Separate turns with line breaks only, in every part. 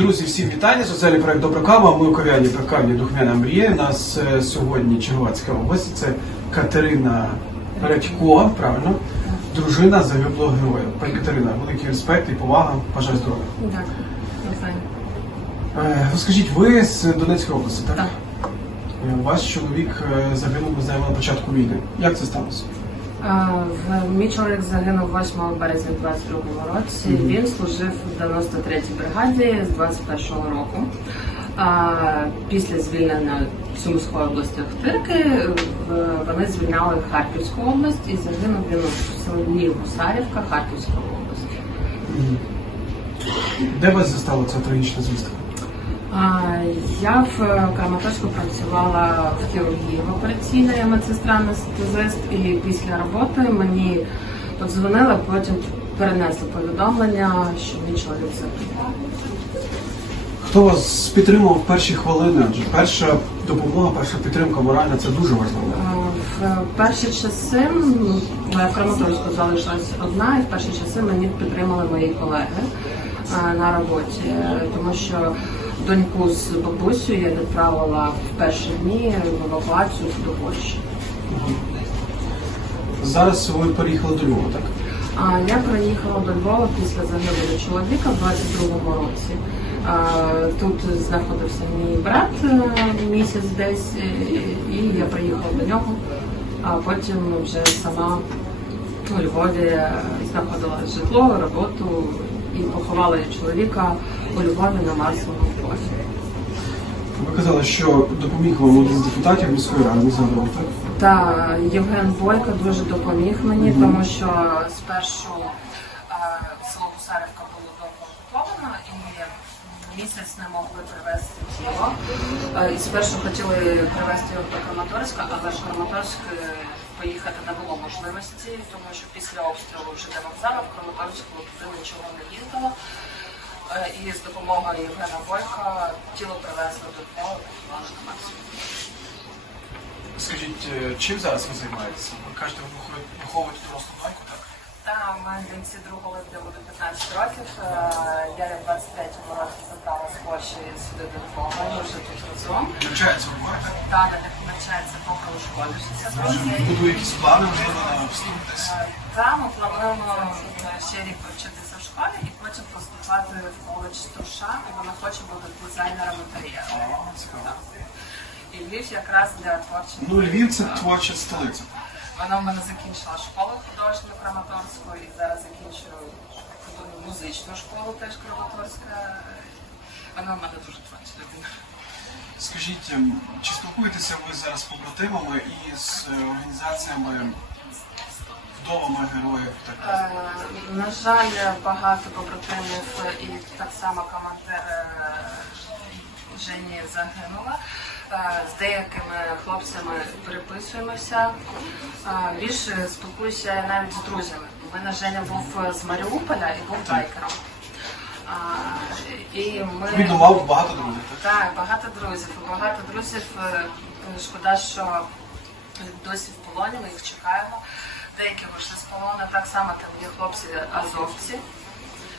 Друзі, всім вітання. Соціальний проект Добра кава. Ми у кав'ярні пекарні Духмяна мрія. У нас е, сьогодні Черговацька область. Це Катерина Радько, правильно? Дружина загиблого героя. Пані Катерина, великий респект і повага. Бажаю здоров'я.
Так, Оксана.
Е, Розкажіть, ви з Донецької області, так?
Так.
Е, Ваш чоловік загинув, ми знаємо, на початку війни. Як це сталося?
Мій чоловік загинув 8 березня 22 році. Він служив в 93-й бригаді з 21-го року. Після звільнення Сумської області Охтирки в- вони звільняли Харківську область і загинув він у селі Гусарівка Харківської області.
Де вас застала ця трагічна звістка?
Я в е, Краматорську працювала в хірургії в операційній медсестра анестезист, і після роботи мені подзвонили, потім перенесли повідомлення, що мій чоловік загинув.
Хто вас підтримував в перші хвилини? Адже перша допомога, перша підтримка моральна це дуже важливо.
В перші часи ну, в Краматорську залишилась одна, і в перші часи мені підтримали мої колеги на роботі, е, тому що доньку з бабусею я відправила в перші дні в евакуацію до Польщі.
Зараз ви переїхали до Львова, так?
А я приїхала до Львова після загибелі чоловіка в 22-му році. А, Тут знаходився мій брат е, місяць десь, і я приїхала до нього, а потім вже сама у Львові е, знаходила житло, роботу і поховала чоловіка у на Марсовому полі.
Ви казали, що допоміг вам один з депутатів міської ради, не так?
Та Євген Бойко дуже допоміг мені, тому що спершу е, село Гусарівка було довго окуповано і місяць не могли привезти тіло. Е, І спершу хотіли привезти його до Краматорська, але ж Краматорськ е, поїхати не було можливості, тому що після обстрілу вже де вокзалу в Краматорську туди нічого не їздило. Е, І з допомогою Євгена Бойка тіло привезли до Львова на максимум.
Скажіть, е, чим зараз ви займаєтеся? Ви кажете, ви виховуєте- дорослу доньку, так?
Там в мене доньці 2 липня буде 15 років. Е, Я в 23-му році забрала з Польщі сюди до Львова. Ми вже тут разом.
Навчається у Львові, так?
Та навіть навчається поки у школі 60 років.
Будує якісь плани, можливо, на вступ десь.
Там ми плануємо ще рік повчитися в школі і потім поступати в коледж Струша. І Вона хоче бути дизайнером інтер'єру. І Львів якраз для творчих.
Ну, Львів це творча столиця.
Вона в мене закінчила школу художню Краматорську і зараз закінчую музичну школу теж Краматорська. Вона в мене дуже творча людина.
Скажіть, ем, чи спілкуєтеся ви зараз з побратимами і з е, вдовами героїв? Так?
Е, На жаль, багато побратимів і так само командир е, Жені загинула. Е, З деякими хлопцями переписуємося. Більше спілкуюся навіть з друзями. У мене Женя був з Маріуполя і був байкером. І ми...
Відомо мав багато друзів, так?
Багато друзів. Багато друзів. Шкода, що досі в полоні, ми їх чекаємо. Деякі вийшли з полону. Так само там є хлопці азовці.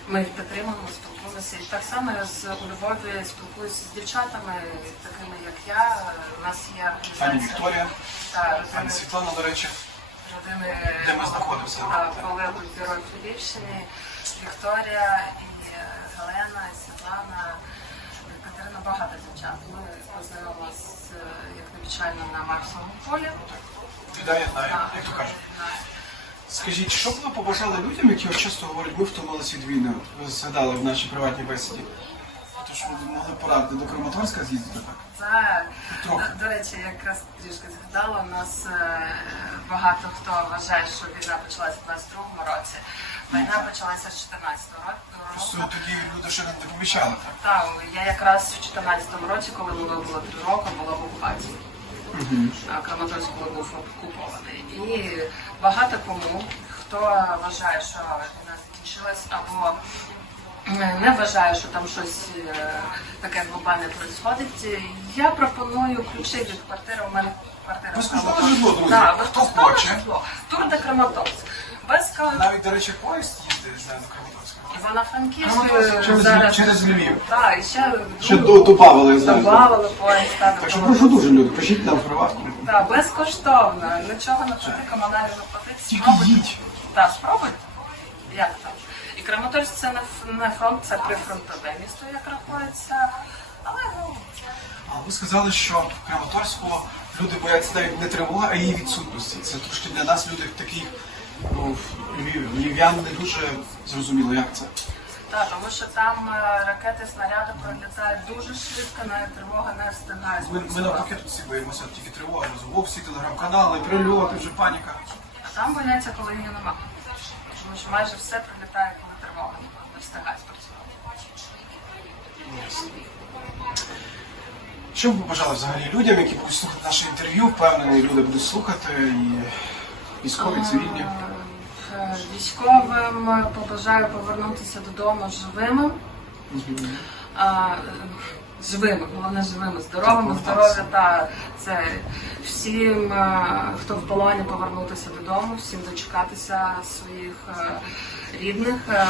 Ми їх підтримуємо, спілкуємося. І так само я з у Львові спілкуюся з дівчатами, такими як я. У нас є
Пані. Вікторія,
Так,
пані Світлана, до речі.
родини
Де ми знаходимося.
Колегу Герой Львівщини, Вікторія і Галена, і Світлана, і Катерина, багато дівчат. Ми познайомилися, як навчально на Марсовому полі.
Віда я знаю, як то кажуть. Скажіть, що б ви побажали людям, які от часто говорять, ми втомилися від війни? Ви згадали в нашій приватній бесіді. Тож ви могли порадити до Краматорська з'їздити, так?
Так,
Трохи.
до, до речі, якраз трішки згадала, у нас е, багато хто вважає, що війна почалася в 22-му році. Війна почалася з 14-го року.
Просто тоді люди ще не помічали, так?
Так, я якраз в 14-му році, коли мені було три роки, була в окупації. А Краматорськ був окупований. І багато кому, хто вважає, що війна закінчилась, або не вважає, що там щось е, таке глобальне відбувається, я пропоную ключі від квартири. У мене квартира.
Безкоштовне житло, друзі.
Так,
Хто хоче.
Тур де Краматорськ. Без
Навіть, до речі, поїзд їздить. їздили до Краматорська?
Івано-Франківськ
через,
зараз.
через Львів.
Так, і ще,
Ще до- добавили, я знаю.
добавили поїзд. Так,
Так що
добавили.
прошу дуже люди, пишіть нам приватку.
Так, безкоштовно, нічого не платити, комунальні не платити.
Тільки їдь.
Так, спробуйте. Як там? І Краматорськ це не, ф- не фронт, це прифронтове місто, як рахується. Але ну,
А ви сказали, що в Краматорську люди бояться навіть не тривоги, а її відсутності. Це трошки для нас люди таких ну, львів, не дуже зрозуміло, як це.
так, тому що там е, ракети, снаряди пролітають дуже швидко, навіть тривога не встигає.
Ми, ми навпаки тут всі боїмося тільки тривоги, розумов, всі телеграм-канали, прильоти, вже паніка.
А там бояться, коли її нема. Тому що майже все прилітає, коли тривога не встигає спрацювати.
Що б ви побажали взагалі людям, які будуть слухати наше інтерв'ю? Впевнений, люди будуть слухати і військові, цивільні.
Військовим побажаю повернутися додому живими. Живими, головне живими, здоровими, здоров'я та це всім, е, хто в полоні, повернутися додому, всім дочекатися своїх е, рідних. Е,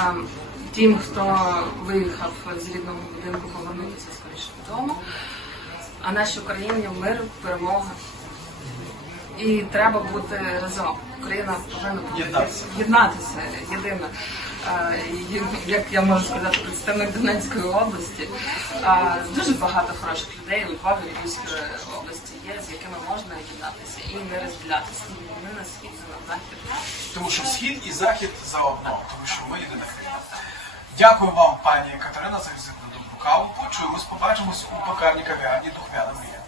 Тим, хто виїхав з рідного будинку, повернутися скоріше додому. А нашій Україні мир, перемога. І треба бути разом. Україна повинна
Єднатися.
єдино. Е, Як я можу сказати, представник Донецької області. е, Дуже багато хороших людей у Львові, Львівської області є, з якими можна єднатися і не розділятися. Вони на схід, на захід.
Тому що схід і захід заодно, тому що ми єдина країна. Дякую вам, пані Катерина, за візит на добру каву. Почуємось, побачимось у пекарні кав'ярні Духмяна Мрія.